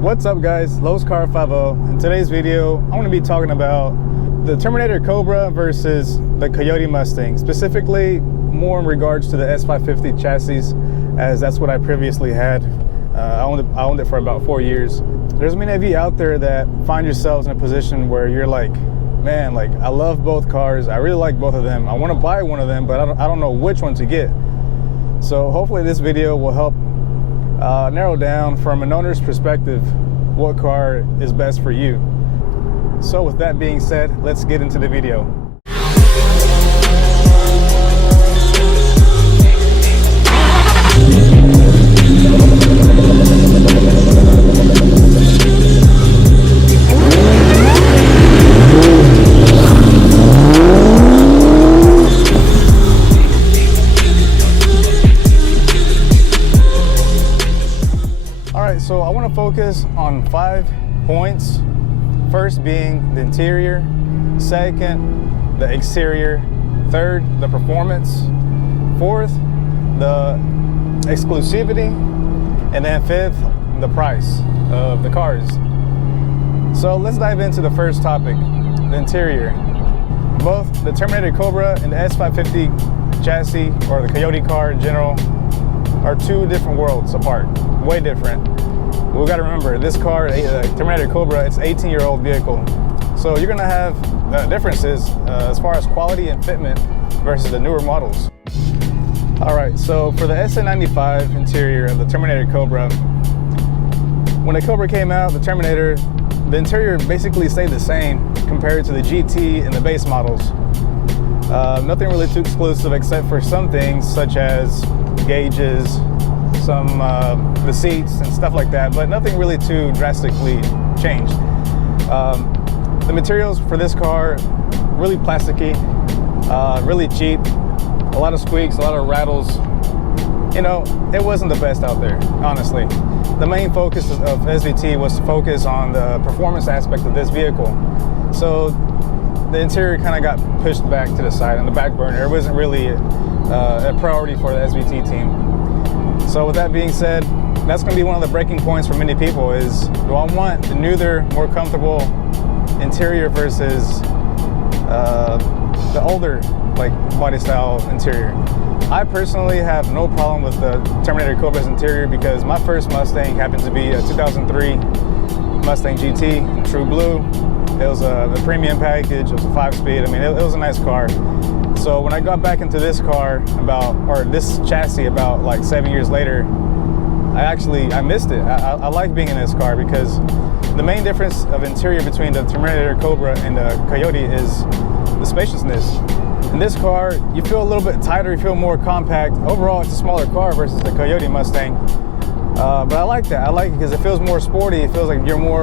What's up guys, Lowe's Car 50. In today's video, I'm going to be talking about the Terminator Cobra versus the Coyote Mustang, specifically more in regards to the S550 chassis, as that's what I previously had. I owned it for about 4 years. There's many of you out there that find yourselves in a position where you're like, man, like I love both cars, I really like both of them, I want to buy one of them, but I don't know which one to get. So hopefully this video will help narrow down from an owner's perspective what car is best for you. So with that being said, let's get into the video. So I want to focus on 5 points. First being the interior, second, the exterior, third, the performance, fourth, the exclusivity, and then fifth, the price of the cars. So let's dive into the first topic, the interior. Both the Terminator Cobra and the S550 chassis, or the Coyote car in general, are two different worlds apart, way different. We've got to remember, this car, Terminator Cobra, it's an 18-year-old vehicle. So you're gonna have differences as far as quality and fitment versus the newer models. All right, so for the SN95 interior of the Terminator Cobra, when the Cobra came out, the Terminator, the interior basically stayed the same compared to the GT and the base models. Nothing really too exclusive except for some things such as gauges, the seats and stuff like that, but nothing really too drastically changed. The materials for this car, really plasticky, really cheap, a lot of squeaks, a lot of rattles. You know, it wasn't the best out there, honestly. The main focus of SVT was to focus on the performance aspect of this vehicle. So the interior kind of got pushed back to the side on the back burner. It wasn't really a priority for the SVT team. So with that being said, that's going to be one of the breaking points for many people is, do I want the newer, more comfortable interior versus the older like body style interior? I personally have no problem with the Terminator Cobra's interior because my first Mustang happened to be a 2003 Mustang GT in true blue. It was a premium package, it was a 5-speed. I mean, it was a nice car. So when I got back into this car this chassis about like 7 years later, I missed it. I like being in this car because the main difference of interior between the Terminator Cobra and the Coyote is the spaciousness. In this car, you feel a little bit tighter, you feel more compact. Overall, it's a smaller car versus the Coyote Mustang. But I like that. I like it because it feels more sporty. It feels like you're more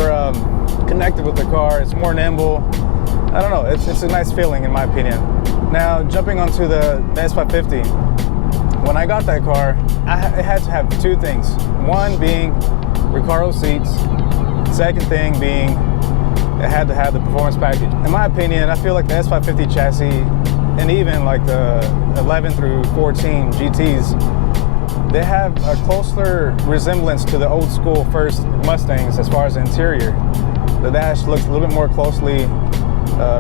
connected with the car. It's more nimble. I don't know, it's a nice feeling in my opinion. Now, jumping onto the S550, when I got that car, it had to have 2 things. One being Recaro seats, second thing being it had to have the performance package. In my opinion, I feel like the S550 chassis and even like the 11 through 14 GTs, they have a closer resemblance to the old school first Mustangs as far as the interior. The dash looks a little bit more closely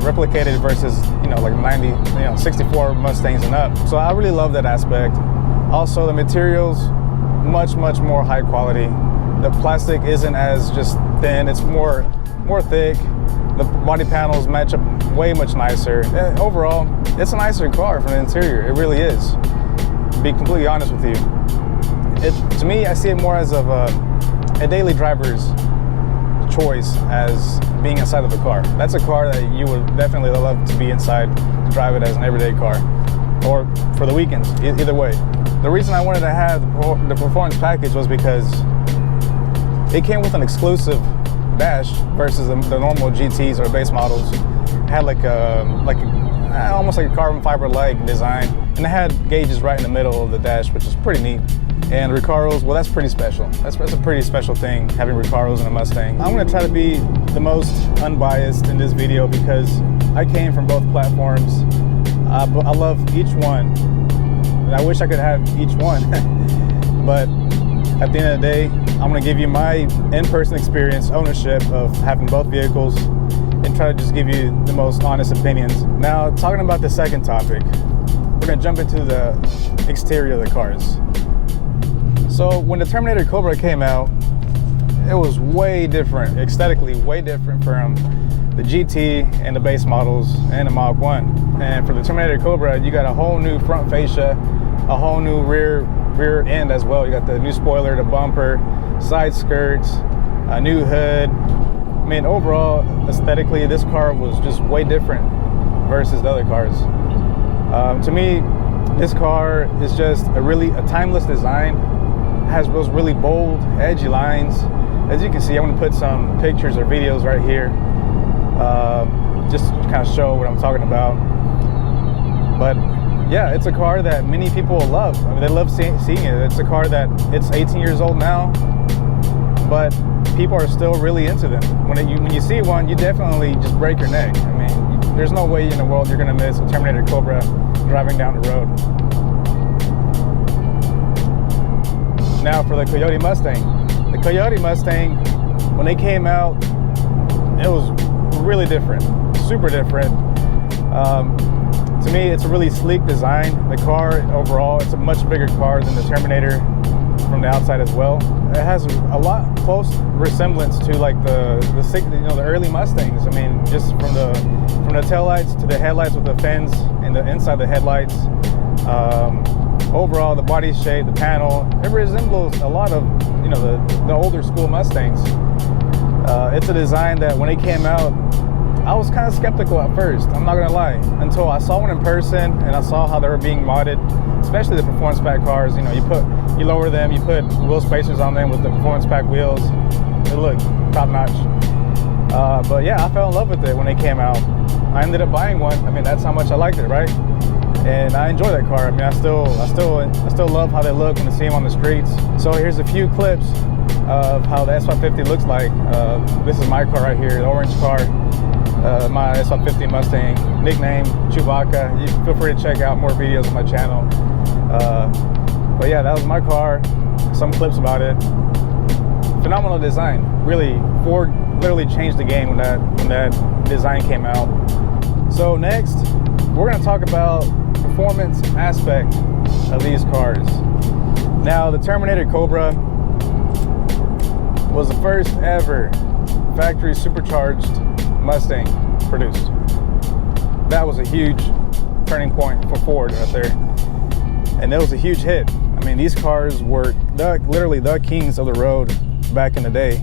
replicated versus, like 64 Mustangs and up. So I really love that aspect. Also, the materials, much more high quality. The plastic isn't as just thin, it's more thick. The body panels match up way much nicer. Overall, it's a nicer car from the interior, it really is. To be completely honest with you. To me, I see it more as of a daily driver's choice as being inside of the car. That's a car that you would definitely love to be inside, to drive it as an everyday car, or for the weekends, either way. The reason I wanted to have the performance package was because it came with an exclusive dash versus the normal GTs or base models. It had almost like a carbon fiber like design, and it had gauges right in the middle of the dash, which is pretty neat. And Recaros, well, that's pretty special. That's a pretty special thing, having Recaros in a Mustang. I'm gonna try to be the most unbiased in this video because I came from both platforms. I love each one. And I wish I could have each one. But at the end of the day, I'm gonna give you my in-person experience, ownership of having both vehicles, and try to just give you the most honest opinions. Now, talking about the second topic, we're gonna jump into the exterior of the cars. So when the Terminator Cobra came out, it was way different, aesthetically way different from the GT and the base models and the Mach 1. And for the Terminator Cobra, you got a whole new front fascia, a whole new rear end as well. You got the new spoiler, the bumper, side skirts, a new hood. I mean, overall, aesthetically, this car was just way different versus the other cars. To me, this car is just a timeless design, has those really bold, edgy lines. As you can see, I'm gonna put some pictures or videos right here, just to kind of show what I'm talking about. But yeah, it's a car that many people love. I mean, they love seeing it. It's a car that it's 18 years old now, but people are still really into them. When you see one, you definitely just break your neck. I mean, there's no way in the world you're gonna miss a Terminator Cobra driving down the road. Now for the Coyote Mustang. The Coyote Mustang, when they came out, it was really different, super different. To me, it's a really sleek design. The car overall, it's a much bigger car than the Terminator from the outside as well. It has a lot close resemblance to like the early Mustangs. I mean, just from the taillights to the headlights with the fins and the inside the headlights. Overall, the body shape, the panel, it resembles a lot of the older school Mustangs. It's a design that when it came out, I was kind of skeptical at first, I'm not gonna lie, until I saw one in person and I saw how they were being modded, especially the performance pack cars. You lower them, you put wheel spacers on them with the performance pack wheels. They look top notch. But yeah, I fell in love with it when it came out. I ended up buying one. I mean, that's how much I liked it, right? And I enjoy that car. I mean, I still love how they look when I see them on the streets. So here's a few clips of how the S550 looks like. This is my car right here, the orange car, my S550 Mustang, nickname Chewbacca. You feel free to check out more videos on my channel. But yeah, that was my car. Some clips about it. Phenomenal design. Really, Ford literally changed the game when that design came out. So next, we're gonna talk about performance aspect of these cars. Now, the Terminator Cobra was the first ever factory supercharged Mustang produced. That was a huge turning point for Ford right there. And it was a huge hit. I mean, these cars were literally the kings of the road back in the day.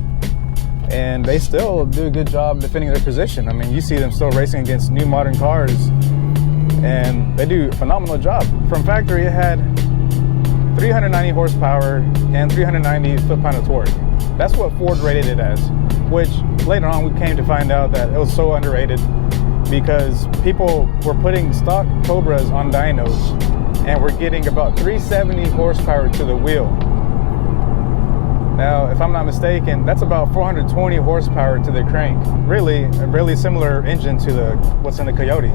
And they still do a good job defending their position. I mean, you see them still racing against new modern cars, and they do a phenomenal job. From factory, it had 390 horsepower and 390 foot-pound of torque. That's what Ford rated it as, which later on we came to find out that it was so underrated because people were putting stock Cobras on dynos and we're getting about 370 horsepower to the wheel. Now, if I'm not mistaken, that's about 420 horsepower to the crank. Really, a really similar engine to what's in the Coyote.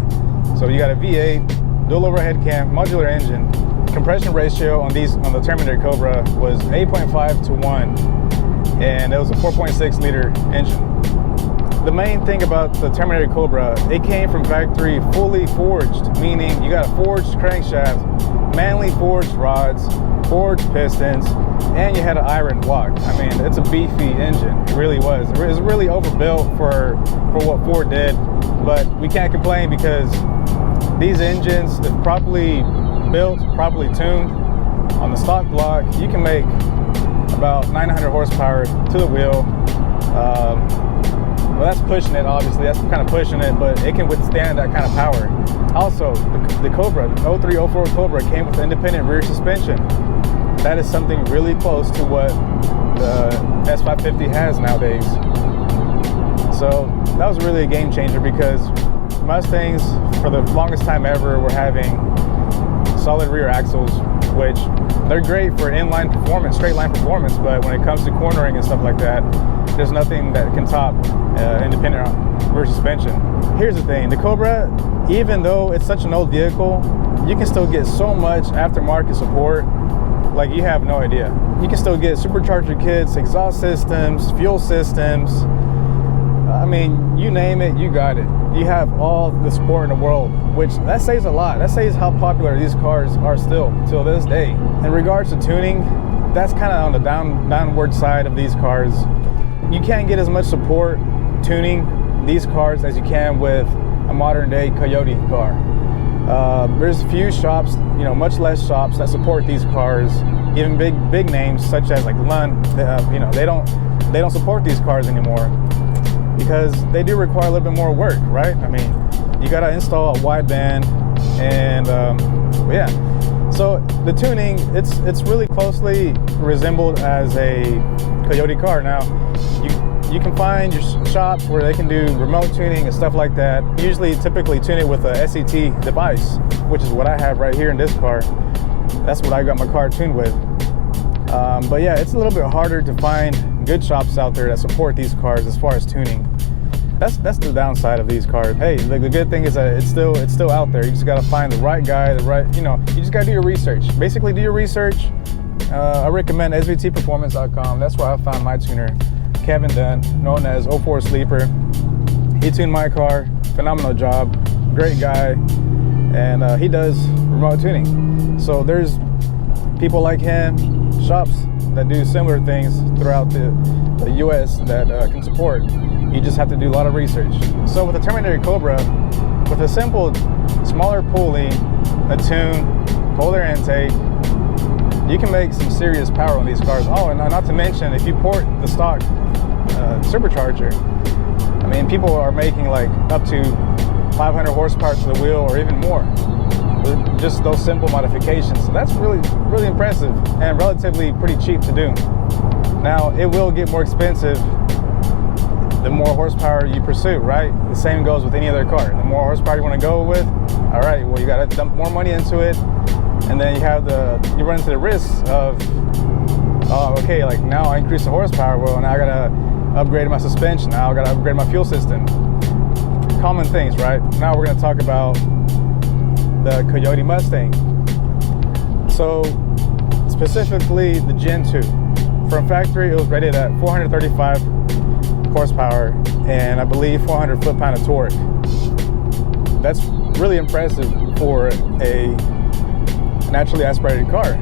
So you got a V8, dual overhead cam, modular engine. Compression ratio on the Terminator Cobra was 8.5 to 1, and it was a 4.6 liter engine. The main thing about the Terminator Cobra, it came from factory fully forged, meaning you got a forged crankshaft, manually forged rods, forged pistons, and you had an iron block. I mean, it's a beefy engine. It really was. It was really overbuilt for what Ford did, but we can't complain because these engines, if properly built, properly tuned on the stock block, you can make about 900 horsepower to the wheel. Well, that's pushing it, obviously. That's kind of pushing it, but it can withstand that kind of power. Also, the Cobra, the 0304 Cobra came with independent rear suspension. That is something really close to what the S550 has nowadays. So that was really a game changer because Mustangs, for the longest time ever, were having solid rear axles, which they're great for inline performance, straight line performance, but when it comes to cornering and stuff like that, there's nothing that can top independent rear suspension. Here's the thing, the Cobra, even though it's such an old vehicle, you can still get so much aftermarket support. like you have no idea. You can still get supercharger kits, exhaust systems, fuel systems. I mean, you name it, you got it. You have all the support in the world, which that says a lot. That says how popular these cars are still till this day. In regards to tuning, that's kind of on the downward side of these cars. You can't get as much support tuning these cars as you can with a modern day Coyote car. There's few shops, you know, much less shops that support these cars. Even big names such as like Lund, you know, they don't support these cars anymore because they do require a little bit more work, right? I mean, you gotta install a wideband, and yeah. So the tuning, it's really closely resembled as a Coyote car. Now, you can find your shops where they can do remote tuning and stuff like that. Usually, typically tune it with a SVT device, which is what I have right here in this car. That's what I got my car tuned with. But yeah, it's a little bit harder to find good shops out there that support these cars as far as tuning. That's the downside of these cars. Hey, the good thing is that it's still out there. You just gotta find the right guy, you just gotta do your research. Basically, do your research. I recommend SVTperformance.com. That's where I found my tuner, Kevin Dunn, known as 04 Sleeper. He tuned my car, phenomenal job, great guy, and he does remote tuning. So there's people like him, shops that do similar things throughout the US that can support. You just have to do a lot of research. So with the Terminator Cobra, with a simple, smaller pulley, a tune, cold air intake, you can make some serious power on these cars. Oh, and not to mention, if you port the stock supercharger, I mean, people are making like up to 500 horsepower to the wheel or even more with just those simple modifications. So that's really, really impressive and relatively pretty cheap to do. Now, it will get more expensive the more horsepower you pursue, right? The same goes with any other car. The more horsepower you want to go with, all right, well, you got to dump more money into it, and then you run into the risks of, oh, okay, like now I increase the horsepower, well, now I gotta upgrade my suspension, now I gotta upgrade my fuel system. Common things, right? Now we're gonna talk about the Coyote Mustang. So specifically the Gen 2. From factory, it was rated at 435 horsepower and I believe 400 foot-pound of torque. That's really impressive for a naturally aspirated car.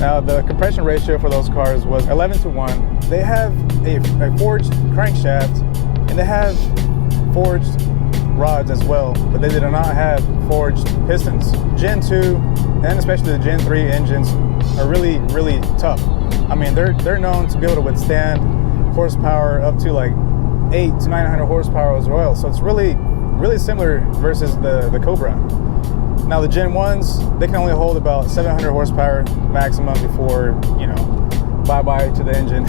Now the compression ratio for those cars was 11:1. They have a forged crankshaft and they have forged rods as well, but they did not have forged pistons. Gen 2 and especially the Gen 3 engines are really, really tough. I mean, they're known to be able to withstand horsepower up to like 800 to 900 horsepower as well. So it's really, really similar versus the Cobra. Now the Gen 1s, they can only hold about 700 horsepower maximum before, you know, bye-bye to the engine.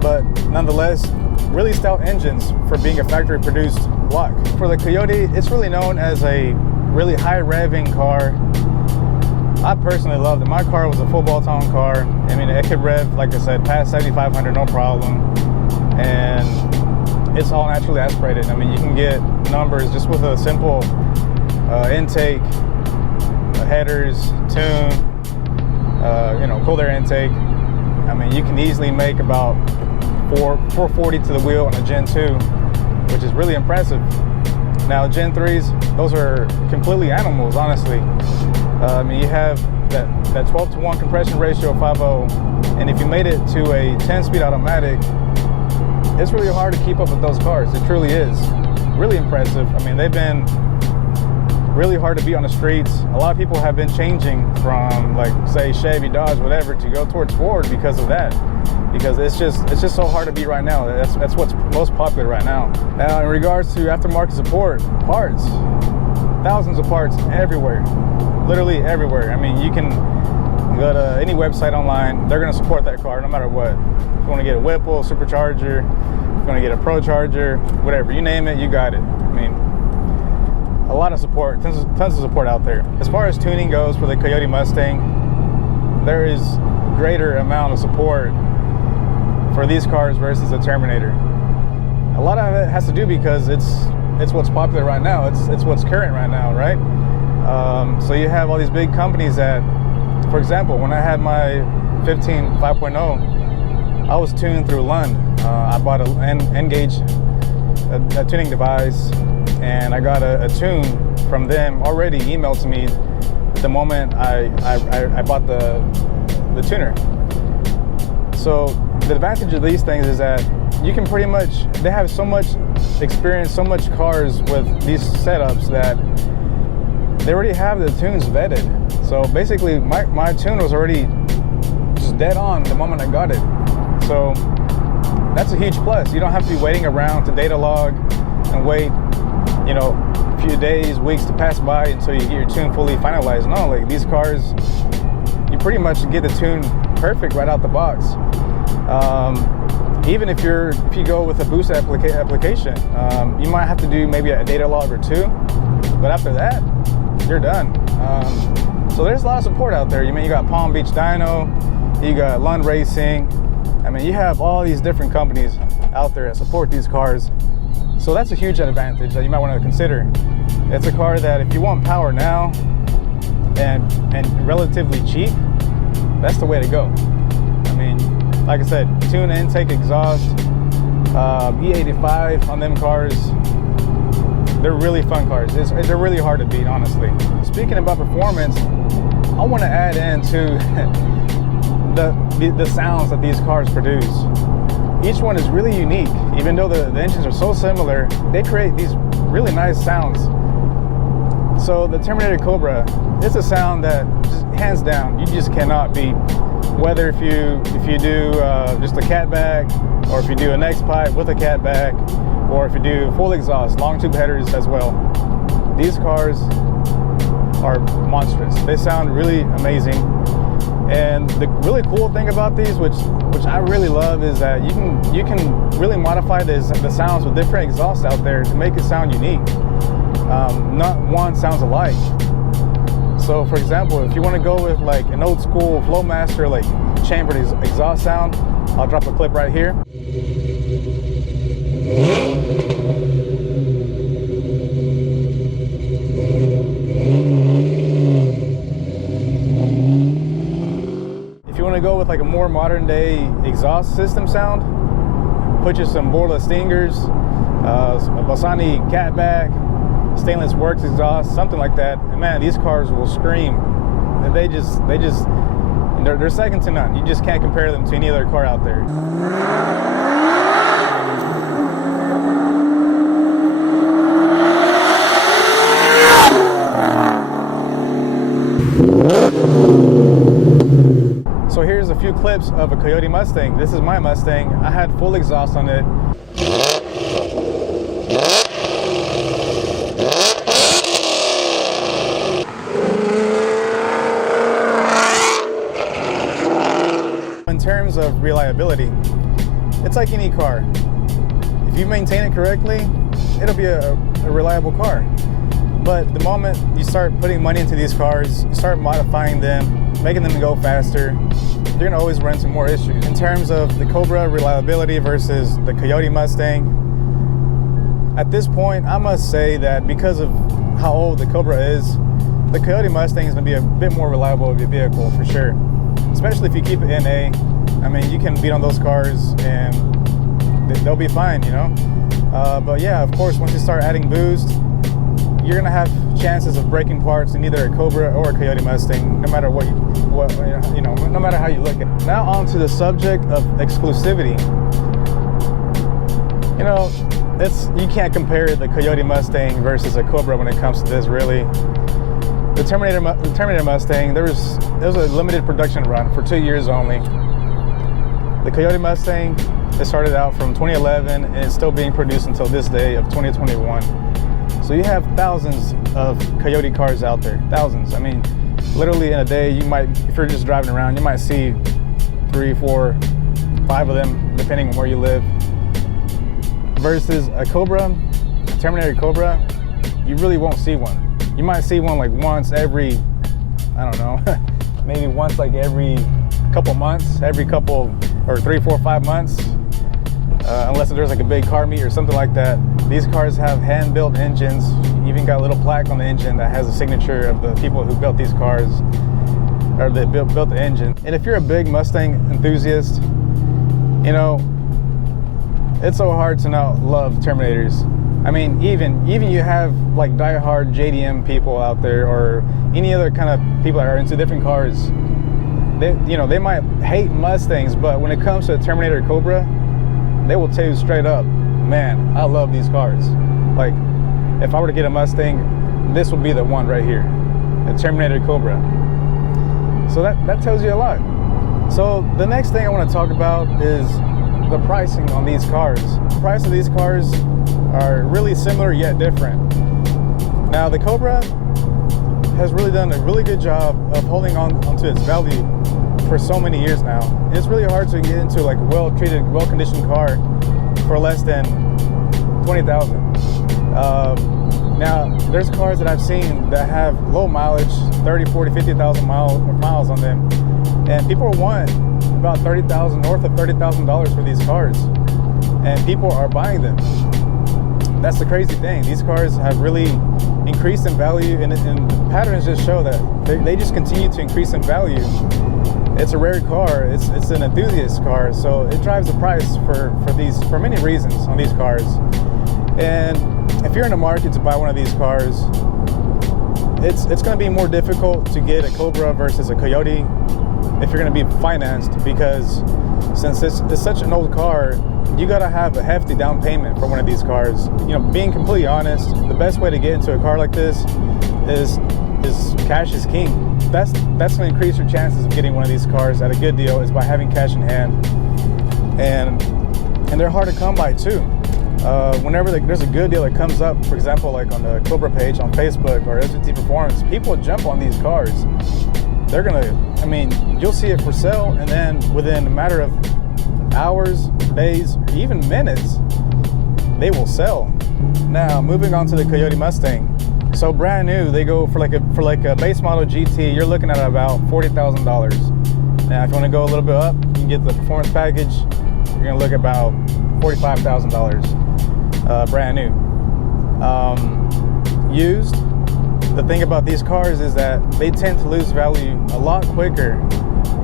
But nonetheless, really stout engines for being a factory produced block. For the Coyote, it's really known as a really high revving car. I personally loved it. My car was a full bolt-on car. I mean, it could rev, like I said, past 7,500, no problem. And it's all naturally aspirated. I mean, you can get numbers just with a simple intake, headers, tune, you know, cold air intake. I mean, you can easily make about 440 to the wheel on a Gen 2, which is really impressive. Now, Gen 3s, those are completely animals, honestly. I mean, you have that 12:1 compression ratio of 5.0, and if you made it to a 10-speed automatic, it's really hard to keep up with those cars. It truly is. Really impressive. I mean, they've been really hard to beat on the streets. A lot of people have been changing from, like, say, Chevy, Dodge, whatever, to go towards Ford because of that. Because it's just so hard to beat right now. That's what's most popular right now. Now, in regards to aftermarket support, parts, thousands of parts everywhere, literally everywhere. I mean, you can go to any website online, they're gonna support that car no matter what. If you wanna get a Whipple, supercharger, if you wanna get a Pro Charger, whatever, you name it, you got it. I mean, a lot of support, tons of support out there. As far as tuning goes for the Coyote Mustang, there is greater amount of support for these cars versus the Terminator. A lot of it has to do because it's what's popular right now. It's what's current right now, right? So you have all these big companies that For example, when I had my 15 5.0, I was tuned through Lund. I bought an N-Gauge a tuning device, and I got a tune from them already emailed to me the moment I bought the tuner. So the advantage of these things is that you can pretty much, they have so much experience, so much cars with these setups that they already have the tunes vetted. So basically my tune was already just dead on the moment I got it. So that's a huge plus. You don't have to be waiting around to data log and wait, you know, a few days, weeks to pass by until you get your tune fully finalized. No, like these cars, you pretty much get the tune perfect right out the box. Even if you go with a boost application, you might have to do maybe a data log or two, but after that, you're done. So there's a lot of support out there. You got Palm Beach Dyno, you got Lund Racing. I mean, you have all these different companies out there that support these cars. So that's a huge advantage that you might want to consider. It's a car that if you want power now and relatively cheap, that's the way to go. I mean, like I said, tune, intake, exhaust, E85 on them cars, they're really fun cars. They're really hard to beat, honestly. Speaking about performance, I want to add into the sounds that these cars produce. Each one is really unique. Even though the engines are so similar, they create these really nice sounds. So the Terminator Cobra, it's a sound that just hands down, you just cannot beat. Whether if you do just a catback, or if you do an X-pipe with a catback, or if you do full exhaust, long tube headers as well. These cars are monstrous. They sound really amazing. And the really cool thing about these, which I really love, is that you can really modify the sounds with different exhausts out there to make it sound unique. Not one sounds alike. So for example, if you want to go with like an old school Flowmaster, like chambered exhaust sound, I'll drop a clip right here. If you want to go with like a more modern day exhaust system sound, put you some Borla Stingers, a Bassani catback, Stainless Works exhaust, something like that, and man, these cars will scream. And they're second to none. You just can't compare them to any other car out there. So here's a few clips of a Coyote Mustang. This is my Mustang. I had full exhaust on it. In terms of reliability, it's like any car. If you maintain it correctly, it'll be a reliable car. But the moment you start putting money into these cars, you start modifying them, making them go faster, you're gonna always run into more issues. In terms of the Cobra reliability versus the Coyote Mustang, at this point, I must say that because of how old the Cobra is, the Coyote Mustang is gonna be a bit more reliable of a vehicle for sure. Especially if you keep it NA. I mean, you can beat on those cars and they'll be fine, you know? But yeah, of course, once you start adding boost, you're gonna have chances of breaking parts in either a Cobra or a Coyote Mustang, no matter no matter how you look at it. Now on to the subject of exclusivity. You know, you can't compare the Coyote Mustang versus a Cobra when it comes to this, really. The Terminator Mustang, there was a limited production run for 2 years only. The Coyote Mustang, it started out from 2011 and it's still being produced until this day of 2021. So you have thousands of Coyote cars out there, thousands. I mean, literally in a day, you might, if you're just driving around, you might see 3, 4, 5 of them, depending on where you live. Versus a Cobra, a Terminator Cobra, you really won't see one. You might see one like once every, I don't know, maybe once like every couple months, every couple, or 3, 4, 5 months, unless there's like a big car meet or something like that. These cars have hand-built engines. You even got a little plaque on the engine that has a signature of the people who built these cars. or they built the engine. And if you're a big Mustang enthusiast, you know, it's so hard to not love Terminators. I mean, even you have like diehard JDM people out there, or any other kind of people that are into different cars. They might hate Mustangs, but when it comes to a Terminator Cobra, they will tell you straight up, man, I love these cars. Like, if I were to get a Mustang, this would be the one right here, a Terminator Cobra. So that tells you a lot. So the next thing I want to talk about is the pricing on these cars. The price of these cars are really similar yet different. Now the Cobra has really done a really good job of holding on to its value for so many years now. It's really hard to get into like a well-treated, well-conditioned car for less than $20,000. Now there's cars that I've seen that have low mileage, 30, 40, 50,000 miles on them, and people want about $30,000, north of $30,000 for these cars, and people are buying them. That's the crazy thing. These cars have really increased in value, and the patterns just show that they just continue to increase in value. It's a rare car. It's an enthusiast car, so it drives the price for many reasons on these cars. And if you're in the market to buy one of these cars, it's going to be more difficult to get a Cobra versus a Coyote if you're going to be financed, because since it's such an old car, you got to have a hefty down payment for one of these cars. You know, being completely honest, the best way to get into a car like this is cash is king. That's going to increase your chances of getting one of these cars at a good deal, is by having cash in hand. And they're hard to come by too. Whenever there's a good deal that comes up, for example, like on the Cobra page on Facebook or SVT Performance, people jump on these cars. They're gonna, I mean, you'll see it for sale, and then within a matter of hours, days, even minutes, they will sell. Now, moving on to the Coyote Mustang. So brand new, they go for like a base model GT, you're looking at about $40,000. Now, if you want to go a little bit up, you can get the performance package. You're gonna look at about $45,000, brand new. Used. The thing about these cars is that they tend to lose value a lot quicker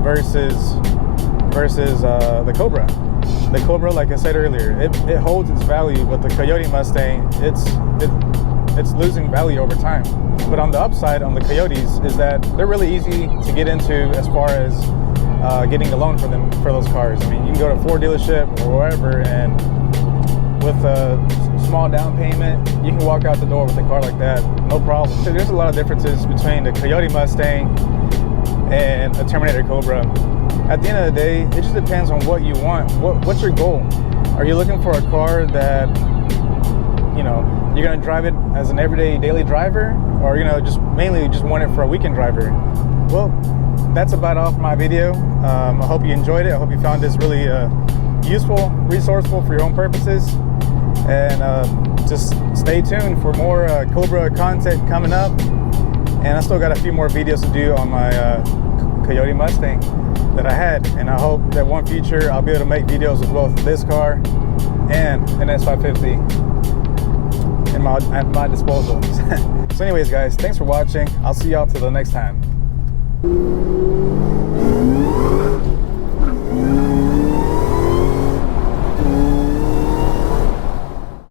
versus the Cobra. The Cobra, like I said earlier, it holds its value, but the Coyote Mustang, it's losing value over time. But on the upside on the Coyotes is that they're really easy to get into as far as getting a loan for those cars. I mean, you can go to a Ford dealership or wherever, and with a small down payment, you can walk out the door with a car like that, no problem. So there's a lot of differences between the Coyote Mustang and a Terminator Cobra. At the end of the day, it just depends on what you want. What's your goal? Are you looking for a car that, you know, you're gonna drive it as an everyday daily driver, or you know, just mainly want it for a weekend driver? Well, that's about all for my video. I hope you enjoyed it. I hope you found this really useful, resourceful for your own purposes. And just stay tuned for more Cobra content coming up. And I still got a few more videos to do on my Coyote Mustang that I had. And I hope that one future I'll be able to make videos with both this car and an S550 at my disposal. So anyways, guys, thanks for watching. I'll see y'all till the next time.